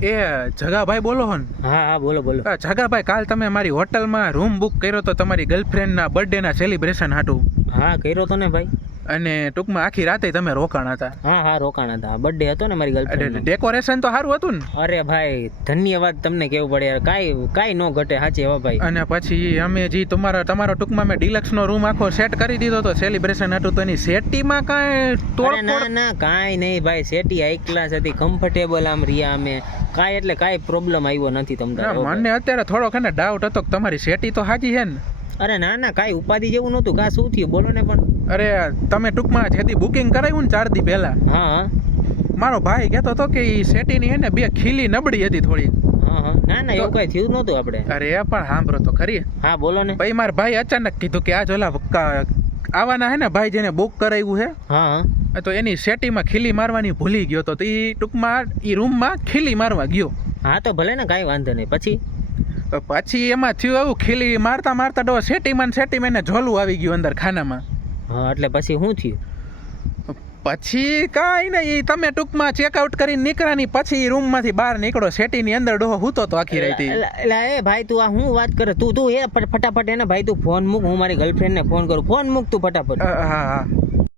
એ જગાભાઈ બોલો હો ને? હા હા બોલો બોલો. જગાભાઈ, કાલ તમે મારી હોટલમાં રૂમ બુક કર્યો તો તમારી ગર્લફ્રેન્ડના બર્થડેના સેલિબ્રેશન હાટું, હા કર્યો તો ને ભાઈ. અને ટૂંકમાં આખી રાતે તમે રોકાણ હતા. હા હા રોકાણ હતા, બર્થડે હતો ને મારી ગર્લફ્રેન્ડ. ડેકોરેશન તો સારું હતું ને? અરે ભાઈ ધન્યવાદ તમને કેવું પડે યાર, કાંઈ ન ઘટે સાચી હવા ભાઈ. અને પછી અમે જે તમારો ટૂંકમાં મેં ડિલક્સનો રૂમ આખો સેટ કરી દીધો તો સેલિબ્રેશન હતું, તો એની સેટીમાં કાંઈ તોડ ના ના કાંઈ નહીં ભાઈ, સેટી હાઈ ક્લાસ હતી, કમ્ફર્ટેબલ આમ રહ્યા અમે, કાંઈ એટલે કાંઈ પ્રોબ્લેમ આવ્યો નથી તમને. મને અત્યારે થોડોક ને ડાઉટ હતો કે તમારી સેટી તો હાજી છે ને? અરે ના ના કાંઈ ઉપાધિ જેવું નહોતું, કાં શું થયું બોલો ને. પણ અરે તમે ટૂંકમાં જેથી બુકિંગ કરાવ્યું ને 4 દી પહેલા, હા હા મારો ભાઈ કહેતો હતો કે એ સેટીની હે ને 2 ખીલી નબળી હતી થોડી. હા હા ના ના એવું કાંઈ થયું નહોતું આપણે. અરે પણ સાંભળો તો ખરી. હા બોલો ને. ભાઈ મારા ભાઈ અચાનક કીધું કે આજ ઓલા આવવાના હે ને ભાઈ જેને બુક કરાવ્યું છે, હા તો એની સેટીમાં ખીલી મારવાની ભૂલી ગયો તો એ ટૂંકમાં એ રૂમમાં ખીલી મારવા ગયો. હા તો ભલે ને કાંઈ વાંધો નહીં. પછી એમાં થયું એવું, ખીલી મારતા મારતા સેટીમાં એને ઝોલું આવી ગયું અંદર ખાનામાં. હા એટલે પછી શું થયું? પછી કાંઈ નહીં, તમે ટૂંકમાં ચેકઆઉટ કરીને નીકળ્યાની પછી રૂમમાંથી બહાર નીકળો, સેટીની અંદર ડોહો હૂતો તો આખી રાતી. એટલે એ ભાઈ તું આ શું વાત કરે, તું એ ફટાફટ એને ભાઈ તું ફોન મૂક, હું મારી ગર્લફ્રેન્ડને ફોન કરું. ફોન મૂક તું ફટાફટ. હા હા